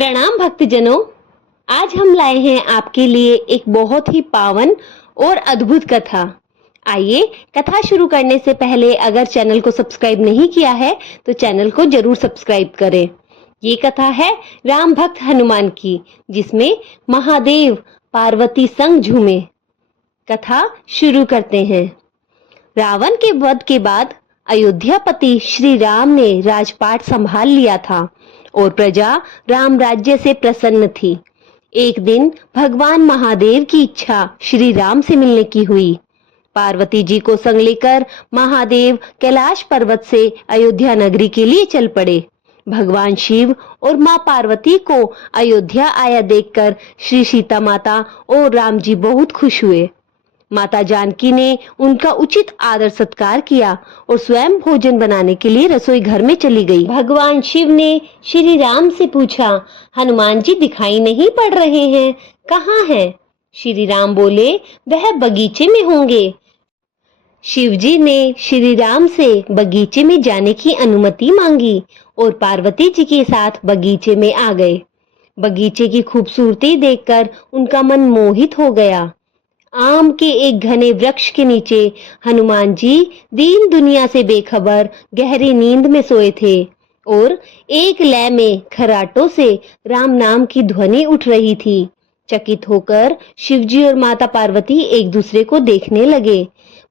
प्रणाम भक्तजनों। आज हम लाए हैं आपके लिए एक बहुत ही पावन और अद्भुत कथा। आइए कथा शुरू करने से पहले अगर चैनल को सब्सक्राइब नहीं किया है तो चैनल को जरूर सब्सक्राइब करें। ये कथा है राम भक्त हनुमान की, जिसमें महादेव पार्वती संग झूमे। कथा शुरू करते हैं। रावण के वध के बाद अयोध्यापति श्री राम ने राजपाट संभाल लिया था और प्रजा राम राज्य से प्रसन्न थी। एक दिन भगवान महादेव की इच्छा श्री राम से मिलने की हुई। पार्वती जी को संग लेकर महादेव कैलाश पर्वत से अयोध्या नगरी के लिए चल पड़े। भगवान शिव और मां पार्वती को अयोध्या आया देखकर श्री सीता माता और राम जी बहुत खुश हुए। माता जानकी ने उनका उचित आदर सत्कार किया और स्वयं भोजन बनाने के लिए रसोई घर में चली गई। भगवान शिव ने श्री राम से पूछा, हनुमान जी दिखाई नहीं पड़ रहे हैं, कहाँ हैं? श्री राम बोले, वह बगीचे में होंगे। शिव जी ने श्री राम से बगीचे में जाने की अनुमति मांगी और पार्वती जी के साथ बगीचे में आ गए। बगीचे की खूबसूरती देखकर उनका मन मोहित हो गया। आम के एक घने वृक्ष के नीचे हनुमान जी दीन दुनिया से बेखबर गहरी नींद में सोए थे और एक लय में खराटों से राम नाम की ध्वनि उठ रही थी। चकित होकर शिवजी और माता पार्वती एक दूसरे को देखने लगे।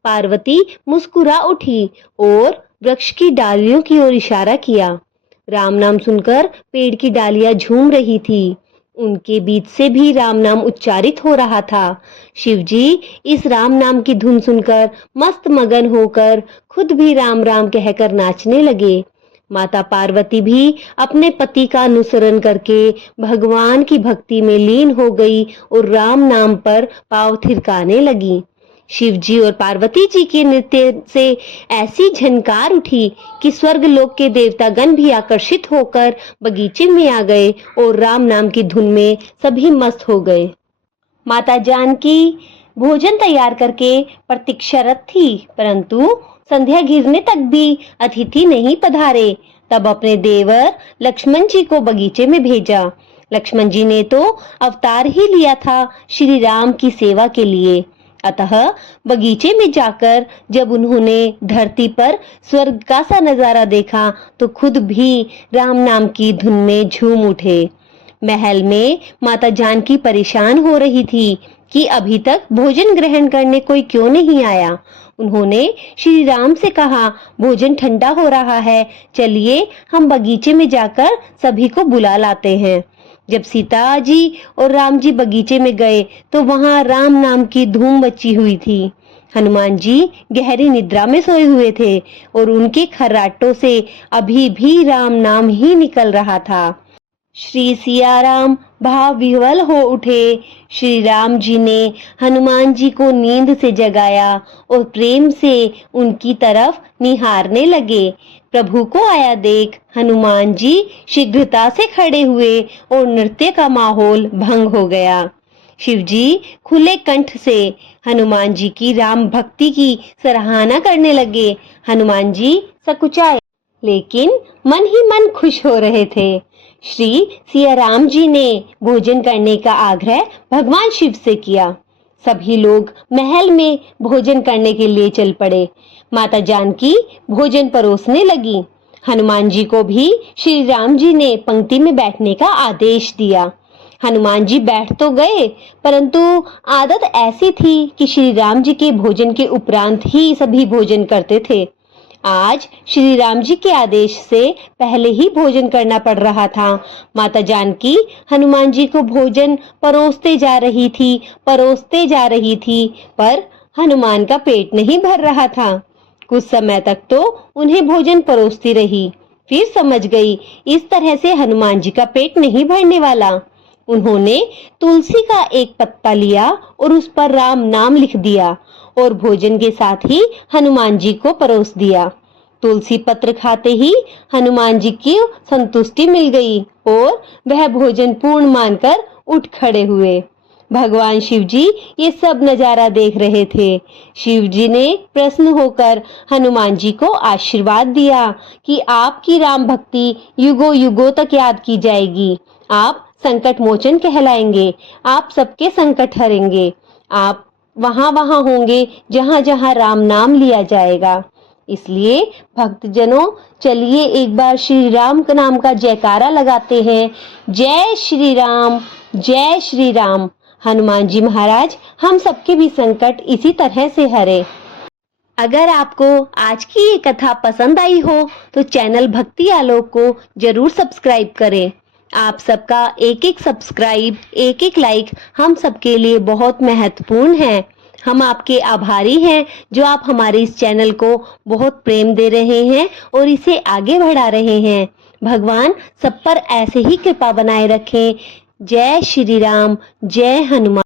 पार्वती मुस्कुरा उठी और वृक्ष की डालियों की ओर इशारा किया। राम नाम सुनकर पेड़ की डालियां झूम रही थी। उनके बीच से भी राम नाम उच्चारित हो रहा था। शिवजी इस राम नाम की धुन सुनकर मस्त मगन होकर खुद भी राम राम कहकर नाचने लगे। माता पार्वती भी अपने पति का अनुसरण करके भगवान की भक्ति में लीन हो गई और राम नाम पर पांव थिरकाने लगी। शिवजी और पार्वती जी के नृत्य से ऐसी झनकार उठी कि स्वर्ग लोक के देवतागण भी आकर्षित होकर बगीचे में आ गए और राम नाम की धुन में सभी मस्त हो गए। माता जानकी भोजन तैयार करके प्रतीक्षारत थी, परंतु संध्या घिरने तक भी अतिथि नहीं पधारे। तब अपने देवर लक्ष्मण जी को बगीचे में भेजा। लक्ष्मण जी ने तो अवतार ही लिया था श्री राम की सेवा के लिए। अतः बगीचे में जाकर जब उन्होंने धरती पर स्वर्ग का सा नजारा देखा तो खुद भी राम नाम की धुन में झूम उठे। महल में माता जानकी परेशान हो रही थी कि अभी तक भोजन ग्रहण करने कोई क्यों नहीं आया। उन्होंने श्री राम से कहा, भोजन ठंडा हो रहा है, चलिए हम बगीचे में जाकर सभी को बुला लाते हैं। जब सीता जी और राम जी बगीचे में गए तो वहां राम नाम की धूम मची हुई थी। हनुमान जी गहरी निद्रा में सोए हुए थे और उनके खर्राटों से अभी भी राम नाम ही निकल रहा था। श्री सिया राम भाव विह्वल हो उठे। श्री राम जी ने हनुमान जी को नींद से जगाया और प्रेम से उनकी तरफ निहारने लगे। प्रभु को आया देख हनुमान जी शीघ्रता से खड़े हुए और नृत्य का माहौल भंग हो गया। शिवजी खुले कंठ से हनुमान जी की राम भक्ति की सराहना करने लगे। हनुमान जी सकुचाए, लेकिन मन ही मन खुश हो रहे थे। श्री सिया राम जी ने भोजन करने का आग्रह भगवान शिव से किया। सभी लोग महल में भोजन करने के लिए चल पड़े। माता जानकी भोजन परोसने लगी। हनुमान जी को भी श्री राम जी ने पंक्ति में बैठने का आदेश दिया। हनुमान जी बैठ तो गए, परंतु आदत ऐसी थी कि श्री राम जी के भोजन के उपरांत ही सभी भोजन करते थे। आज श्री राम जी के आदेश से पहले ही भोजन करना पड़ रहा था। माता जानकी हनुमान जी को भोजन परोसते जा रही थी, पर हनुमान का पेट नहीं भर रहा था। कुछ समय तक तो उन्हें भोजन परोसती रही, फिर समझ गई इस तरह से हनुमान जी का पेट नहीं भरने वाला। उन्होंने तुलसी का एक पत्ता लिया और उस पर राम नाम लिख दिया और भोजन के साथ ही हनुमान जी को परोस दिया। तुलसी पत्र खाते ही हनुमान जी की संतुष्टि मिल गई और वह भोजन पूर्ण मानकर उठ खड़े हुए। भगवान शिव जी ये सब नजारा देख रहे थे। शिव जी ने प्रसन्न होकर हनुमान जी को आशीर्वाद दिया कि आपकी राम भक्ति युगों युगों तक याद की जाएगी। आप संकट मोचन कहलाएंगे, आप सबके संकट हरेंगे, आप वहां वहां होंगे जहां जहां राम नाम लिया जाएगा। इसलिए भक्तजनों, चलिए एक बार श्री राम का नाम का जयकारा लगाते हैं। जय श्री राम, जय श्री राम। हनुमान जी महाराज हम सबके भी संकट इसी तरह से हरे। अगर आपको आज की ये कथा पसंद आई हो तो चैनल भक्ति आलोक को जरूर सब्सक्राइब करें। आप सबका एक एक सब्सक्राइब, एक एक लाइक हम सबके लिए बहुत महत्वपूर्ण है। हम आपके आभारी हैं जो आप हमारे इस चैनल को बहुत प्रेम दे रहे हैं और इसे आगे बढ़ा रहे हैं। भगवान सब पर ऐसे ही कृपा बनाए रखें। जय श्री राम, जय हनुमान।